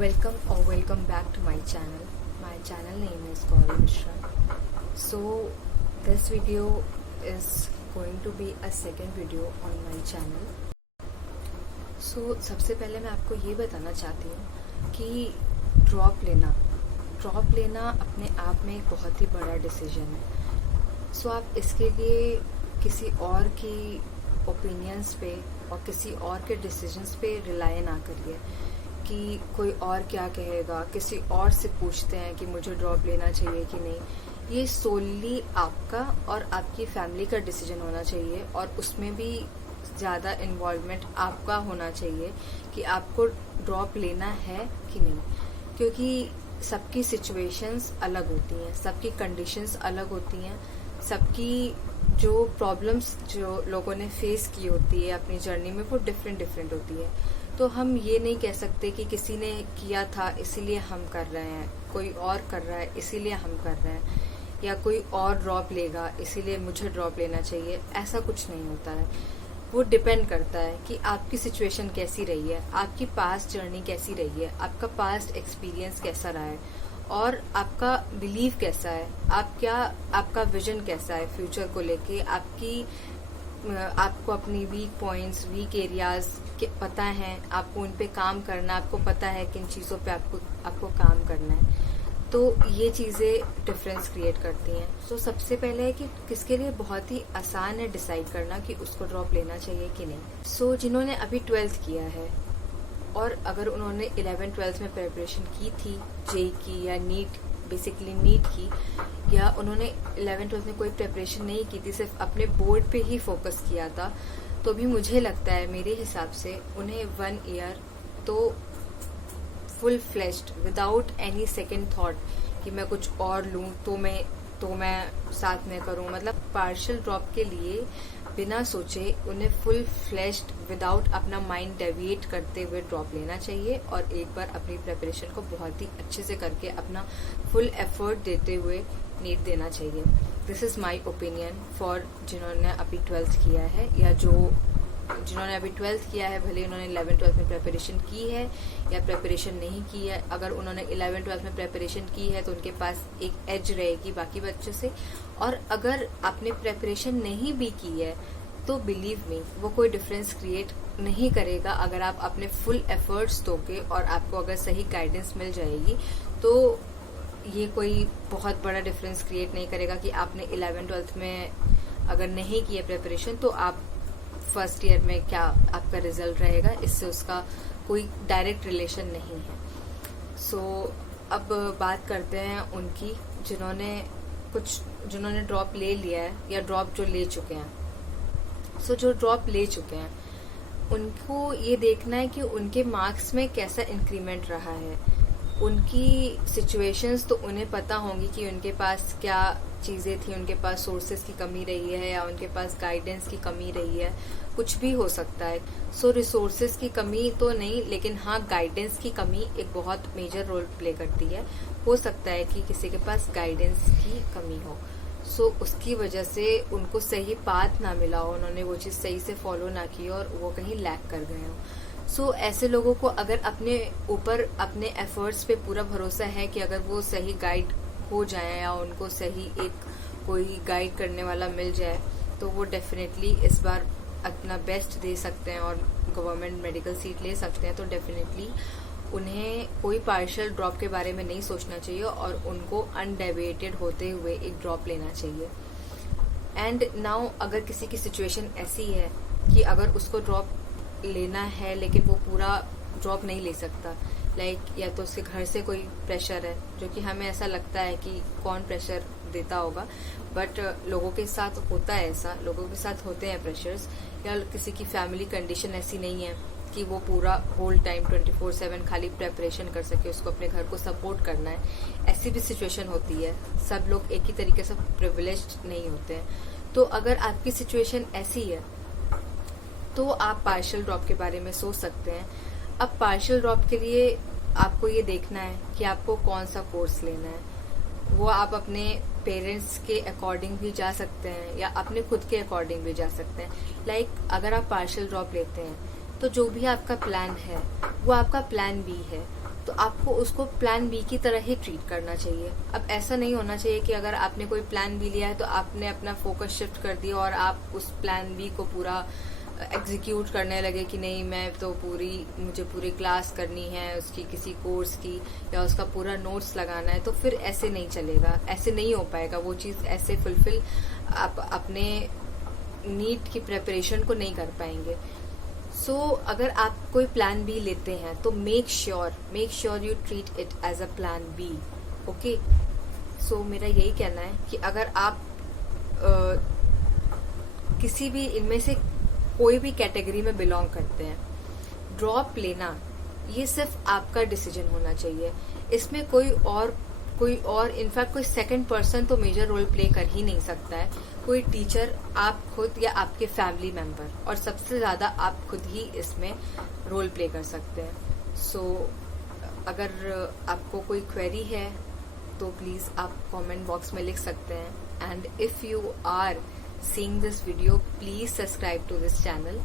Welcome or welcome back to my channel. My channel name is Gauri Mishra. So this video is going to be a second video on my channel. So सबसे पहले मैं आपको ये बताना चाहती हूँ कि ड्रॉप लेना अपने आप में एक बहुत ही बड़ा डिसीजन है. सो आप इसके लिए किसी और की ओपिनियंस पे और किसी और के डिसीजंस पे रिलाय ना करिए कि कोई और क्या कहेगा, किसी और से पूछते हैं कि मुझे ड्रॉप लेना चाहिए कि नहीं. ये सोली आपका और आपकी फैमिली का डिसीजन होना चाहिए और उसमें भी ज़्यादा इन्वॉल्वमेंट आपका होना चाहिए कि आपको ड्रॉप लेना है कि नहीं. क्योंकि सबकी सिचुएशंस अलग होती हैं, सबकी कंडीशंस अलग होती हैं, सबकी जो प्रॉब्लम्स जो लोगों ने फेस की होती है अपनी जर्नी में वो डिफरेंट होती है. तो हम ये नहीं कह सकते कि किसी ने किया था इसीलिए हम कर रहे हैं, कोई और कर रहा है इसीलिए हम कर रहे हैं, या कोई और ड्रॉप लेगा इसीलिए मुझे ड्रॉप लेना चाहिए. ऐसा कुछ नहीं होता है. वो डिपेंड करता है कि आपकी सिचुएशन कैसी रही है, आपकी पास्ट जर्नी कैसी रही है, आपका पास्ट एक्सपीरियंस कैसा रहा है और आपका बिलीव कैसा है, आपका विजन कैसा है फ्यूचर को लेके. आपको अपनी वीक पॉइंट्स, वीक एरियाज पता है, आपको उन पे काम करना, आपको पता है किन चीज़ों पे आपको काम करना है. तो ये चीज़ें डिफरेंस क्रिएट करती हैं. तो सबसे पहले है कि किसके लिए बहुत ही आसान है डिसाइड करना कि उसको ड्रॉप लेना चाहिए कि नहीं. सो जिन्होंने अभी 12th किया है और अगर उन्होंने 11th-12th में प्रिपरेशन की थी जेई की या नीट, बेसिकली नीट की, या उन्होंने 11th-12th में कोई प्रिपरेशन नहीं की थी, सिर्फ अपने बोर्ड पे ही फोकस किया था, तो भी मुझे लगता है मेरे हिसाब से उन्हें 1 ईयर तो full fleshed without any second thought कि मैं कुछ और लूं तो मैं साथ में करूं, मतलब पार्शियल ड्रॉप के लिए बिना सोचे उन्हें फुल फ्लेश्ड विदाउट अपना माइंड डेविएट करते हुए ड्रॉप लेना चाहिए और एक बार अपनी प्रिपरेशन को बहुत ही अच्छे से करके अपना फुल एफर्ट देते हुए नीट देना चाहिए. This is my opinion for जिन्होंने अभी 12th किया है या जिन्होंने अभी 12th किया है, भले उन्होंने 11th-12th में प्रिपरेशन की है या प्रिपरेशन नहीं की है. अगर उन्होंने 11th-12th में प्रिपरेशन की है तो उनके पास एक एज रहेगी बाकी बच्चों से. और अगर आपने प्रिपरेशन नहीं भी की है तो बिलीव मी वो कोई डिफरेंस क्रिएट नहीं करेगा. अगर आप अपने फुल एफर्ट्स दोगे और आपको अगर सही गाइडेंस मिल जाएगी तो ये कोई बहुत बड़ा डिफरेंस क्रिएट नहीं करेगा कि आपने 11th-12th में अगर नहीं किया प्रिपरेशन तो आप फर्स्ट ईयर में क्या आपका रिजल्ट रहेगा, इससे उसका कोई डायरेक्ट रिलेशन नहीं है. सो अब बात करते हैं उनकी जिन्होंने ड्रॉप ले लिया है या ड्रॉप जो ले चुके हैं. सो जो ड्रॉप ले चुके हैं उनको ये देखना है कि उनके मार्क्स में कैसा इंक्रीमेंट रहा है. उनकी सिचुएशंस तो उन्हें पता होंगी कि उनके पास क्या चीज़ें थी, उनके पास सोर्सेज की कमी रही है या उनके पास गाइडेंस की कमी रही है, कुछ भी हो सकता है. सो रिसोर्सेज की कमी तो नहीं, लेकिन हाँ गाइडेंस की कमी एक बहुत मेजर रोल प्ले करती है. हो सकता है कि किसी के पास गाइडेंस की कमी हो, सो उसकी वजह से उनको सही पाथ ना मिला हो, उन्होंने वो चीज़ सही से फॉलो ना की और वो कहीं लैक कर गए हो. सो ऐसे लोगों को अगर अपने ऊपर अपने एफर्ट्स पे पूरा भरोसा है कि अगर वो सही गाइड हो जाए या उनको सही एक कोई गाइड करने वाला मिल जाए तो वो डेफिनेटली इस बार अपना बेस्ट दे सकते हैं और गवर्नमेंट मेडिकल सीट ले सकते हैं. तो डेफिनेटली उन्हें कोई पार्शियल ड्रॉप के बारे में नहीं सोचना चाहिए और उनको अनडेविएटेड होते हुए एक ड्रॉप लेना चाहिए. एंड नाउ अगर किसी की सिचुएशन ऐसी है कि अगर उसको ड्रॉप लेना है लेकिन वो पूरा ड्रॉप नहीं ले सकता, लाइक या तो उसके घर से कोई प्रेशर है, जो कि हमें ऐसा लगता है कि कौन प्रेशर देता होगा, बट लोगों के साथ होता है ऐसा, लोगों के साथ होते हैं प्रेशर्स, या किसी की फैमिली कंडीशन ऐसी नहीं है कि वो पूरा होल टाइम 24/7 खाली प्रेपरेशन कर सके, उसको अपने घर को सपोर्ट करना है. ऐसी भी सिचुएशन होती है. सब लोग एक ही तरीके से प्रिविलेज्ड नहीं होते हैं. तो अगर आपकी सिचुएशन ऐसी है तो आप पार्शियल ड्रॉप के बारे में सोच सकते हैं. अब पार्शियल ड्रॉप के लिए आपको ये देखना है कि आपको कौन सा कोर्स लेना है. वो आप अपने पेरेंट्स के अकॉर्डिंग भी जा सकते हैं या अपने खुद के अकॉर्डिंग भी जा सकते हैं. लाइक अगर आप पार्शियल ड्रॉप लेते हैं तो जो भी आपका प्लान है वो आपका प्लान बी है. तो आपको उसको प्लान बी की तरह ही ट्रीट करना चाहिए। अब ऐसा नहीं होना चाहिए कि अगर आपने कोई प्लान बी लिया है तो आपने अपना फोकस शिफ्ट कर दिया और आप उस प्लान बी को पूरा एग्जीक्यूट करने लगे कि नहीं मैं तो मुझे पूरी क्लास करनी है उसकी, किसी कोर्स की, या उसका पूरा नोट्स लगाना है। तो फिर ऐसे नहीं चलेगा, ऐसे नहीं हो पाएगा वो चीज़, ऐसे फुलफिल आप अपने नीट की प्रिपरेशन को नहीं कर पाएंगे। सो अगर आप कोई प्लान बी लेते हैं तो make sure you treat it as a plan B. Okay, so मेरा यही कहना है कि अगर आप किसी भी इनमें से कोई भी कैटेगरी में बिलोंग करते हैं, ड्रॉप लेना ये सिर्फ आपका डिसीजन होना चाहिए। इसमें कोई और इनफैक्ट कोई सेकंड पर्सन तो मेजर रोल प्ले कर ही नहीं सकता है। कोई टीचर, आप खुद या आपके फैमिली मेंबर, और सबसे ज्यादा आप खुद ही इसमें रोल प्ले कर सकते हैं। सो अगर आपको कोई क्वेरी है तो प्लीज आप कमेंट बॉक्स में लिख सकते हैं। And if you are seeing this video, please subscribe to this channel.